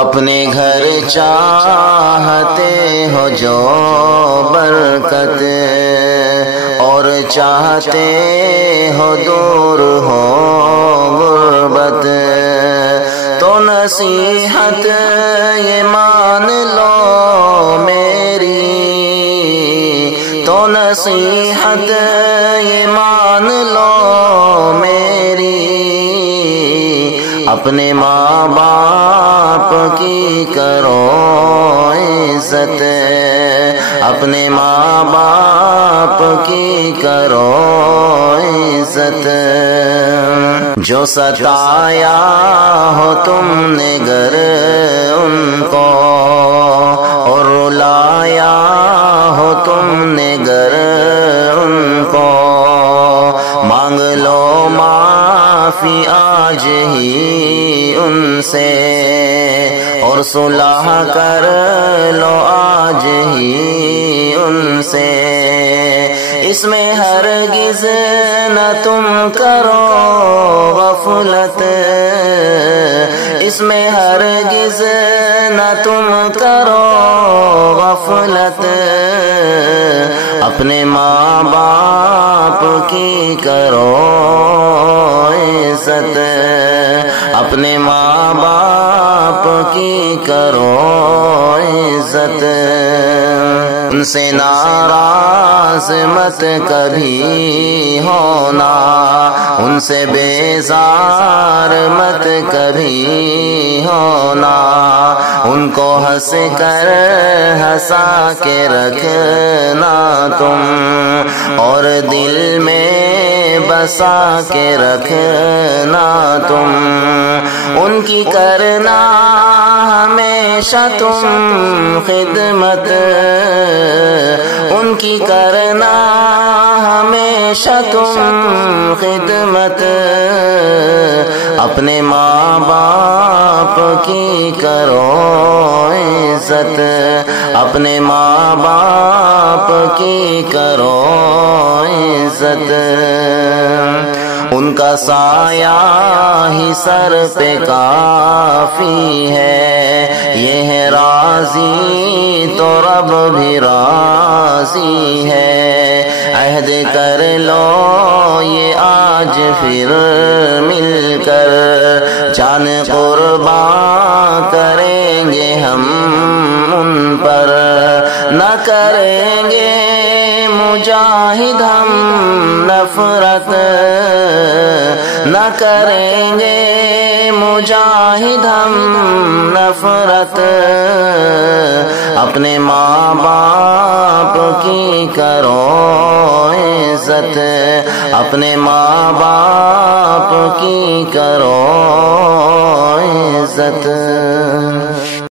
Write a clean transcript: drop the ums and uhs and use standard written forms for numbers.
اپنے گھر چاہتے ہو جو برکت، اور چاہتے ہو دور ہو غربت، تو نصیحت یہ مان لو میری، تو نصیحت یہ مان لو میری، اپنے ماں باپ کی کرو عزت، اپنے ماں باپ کی کرو عزت۔ جو ستایا ہو تم نے گر ان کو، اور رلایا ہو تم نے گر ان کو، مانگ لو معافی آج ہی ان سے، اور صلح کر لو آج ہی ان سے۔ اس میں ہرگز نہ تم کرو غفلت، اس میں ہرگز نہ تم کرو غفلت، اپنے ماں باپ کی کرو عزت، اپنے ماں باپ کی کرو عزت۔ ان سے ناراض مت کبھی ہونا، ان سے بیزار مت کبھی ہونا، ان کو ہنس کر ہنسا کے رکھنا تم، اور دل میں بسا کے رکھنا تم، ان کی کرنا ہمیشہ تم خدمت، ان کی کرنا ہمیشہ تم خدمت، اپنے ماں باپ کی کرو عزت، اپنے ماں باپ کی کرو عزت۔ ان کا سایہ ہی سر پہ کافی ہے، یہ ہے راضی تو رب بھی راضی ہے، عہد کر لو یہ آج پھر مل کر، جان قربان کریں گے ہم ان پر، نہ کریں گے مجاہد ہم نفرت، نہ کریں گے مجاہد ہم نفرت، اپنے ماں باپ کی کرو عزت، اپنے ماں باپ کی کرو عزت۔